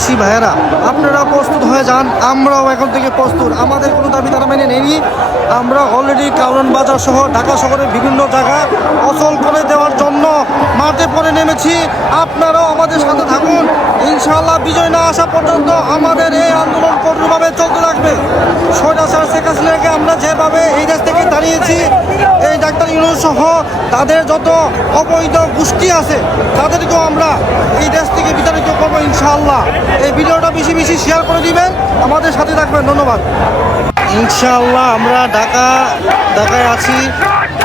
প্রবাসী ভাইয়েরা, আপনারা প্রস্তুত হয়ে যান, আমরাও এখন থেকে প্রস্তুত। আমাদের কোনো দাবি তারা মেনে নেয়নি। আমরা অলরেডি কারণ বাজার সহ ঢাকা শহরের বিভিন্ন জায়গা অচল করে দেওয়ার জন্য মাঠে পরে নেমেছি। আপনারাও আমাদের সাথে থাকুন। ইনশাআল্লাহ বিজয় না আসা পর্যন্ত আমাদের এই আন্দোলন কঠোরভাবে চলতে থাকবে। সৈরাচার শেখ হাসিনাকে আমরা যেভাবে এই দেশ থেকে দাঁড়িয়েছি এই ডাক্তার ইউনুস সহ তাদের যত অবৈধ গোষ্ঠী আছে, তাদেরকেও আমরা এই দেশ থেকে বিতাড়িত করব ইনশাআল্লাহ। এই ভিডিওটা বেশি বেশি শেয়ার করে দিবেন। আমাদের সাথে থাকবেন। ধন্যবাদ। ইনশাআল্লাহ আমরা ঢাকা, ঢাকায় আছি,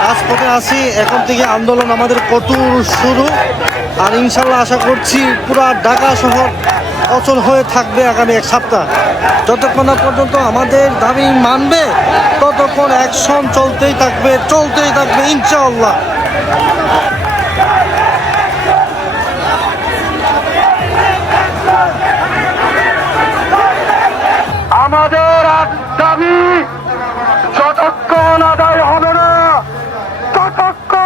রাজপথে আছি। এখন থেকে আন্দোলন আমাদের কঠোর শুরু। আর ইনশাল্লাহ আশা করছি পুরা ঢাকা শহর অচল হয়ে থাকবে আগামী এক সপ্তাহ। যতক্ষণ না পর্যন্ত আমাদের দাবি মানবে, ততক্ষণ অ্যাকশন চলতেই থাকবে চলতেই থাকবে ইনশাআল্লাহ।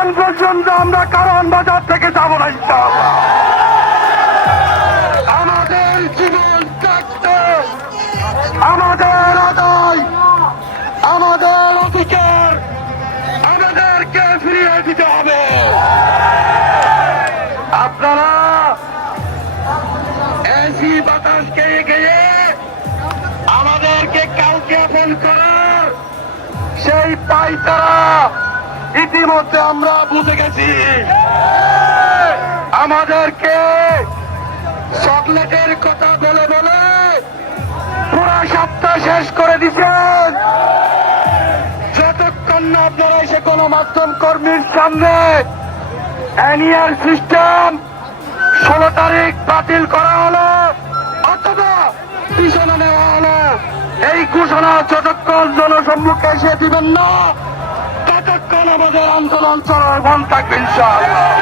ততক্ষণ পর্যন্ত আমরা কারণ বাজার থেকে যাব না। আমাদের জীবন আমাদের আদায়, আমাদের অধিকার, আমাদেরকে ফিরিয়ে দিতে হবে আপনারা এসি বাতাস খেয়ে গিয়ে আমাদেরকে কাউকে আপন করার সেই পাইতারা ইতিমধ্যে আমরা বুঝে গেছি। আমাদেরকে চকলেটের কথা বলে বলে পুরো সপ্তাহ শেষ করে দিচ্ছেন। যতক্ষণ না আপনারা এসে গণমাধ্যম কর্মীর সামনে অ্যানিয়ার সিস্টেম ষোলো তারিখ বাতিল করা হলো, অথবা পিছনে নেওয়া হলো, এই ঘোষণা যতক্ষণ জনসম্মুখে এসে দিবেন না ততক্ষণ আমাদের আন্দোলন চলার বন্ধ থাকবে ইনশাআল্লাহ